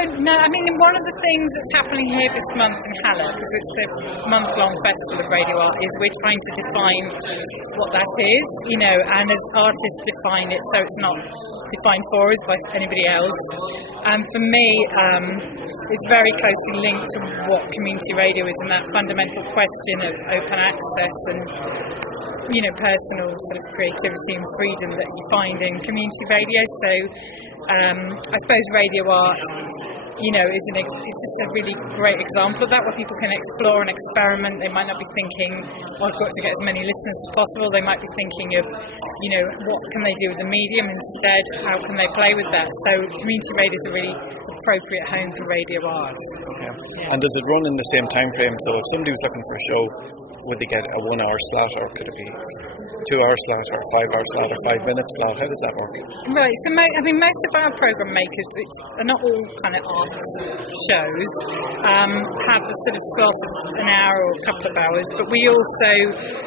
don't know. I mean, one of the things that's happening here this month in Halle, because it's the month-long festival of radio art, is we're trying to define what that is, and as artists define it, so it's not defined for us by anybody else. And for me, it's very closely linked to what community radio is, and that fundamental question of open access and personal sort of creativity and freedom that you find in community radio. So I suppose radio art, is just a really great example of that, where people can explore and experiment. They might not be thinking, I've got to get as many listeners as possible. They might be thinking of, what can they do with the medium instead? How can they play with that? So community radio is a really appropriate home for radio art. Yeah. And does it run in the same time frame? So if somebody was looking for a show, would they get a 1 hour slot, or could it be 2 hour slot, or 5 hour slot, or 5 minute slot? How does that work? Right, so most of our programme makers, which are not all kind of arts shows, have the sort of slot of an hour or a couple of hours, but we also,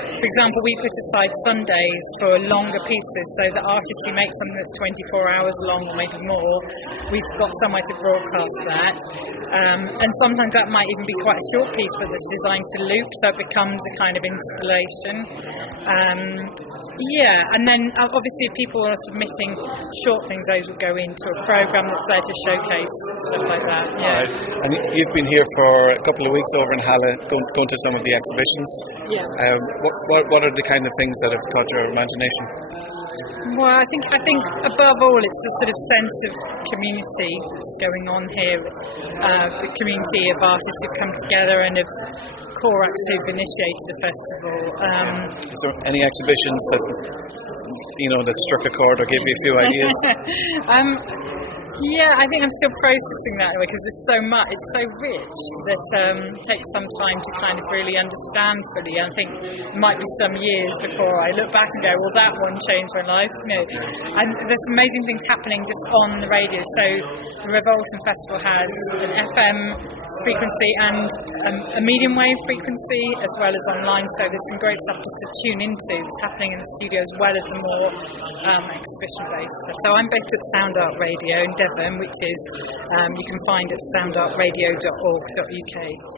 for example, we put aside Sundays for longer pieces, so that artists who make something that's 24 hours long or maybe more, we've got somewhere to broadcast that. And sometimes that might even be quite a short piece, but that's designed to loop, so it becomes a kind of installation. And then obviously if people are submitting short things, those will go into a programme that's there to showcase stuff like that. Yeah. Right. And you've been here for a couple of weeks over in Halle, going to some of the exhibitions. Yeah. What are the kind of things that have caught your imagination? Well, I think above all it's the sort of sense of community that's going on here, the community of artists who've come together and of core acts who've initiated the festival. Is there any exhibitions that struck a chord or gave you a few ideas? Yeah, I think I'm still processing that because there's so much, it's so rich that it takes some time to kind of really understand fully. I think it might be some years before I look back and go, well, that one changed my life. And there's amazing things happening just on the radio. So the Revolting Festival has an FM frequency and a medium wave frequency as well as online. So there's some great stuff just to tune into that's happening in the studio as well as the more exhibition-based stuff. So I'm based at Sound Art Radio in Devon, which is you can find at soundartradio.org.uk.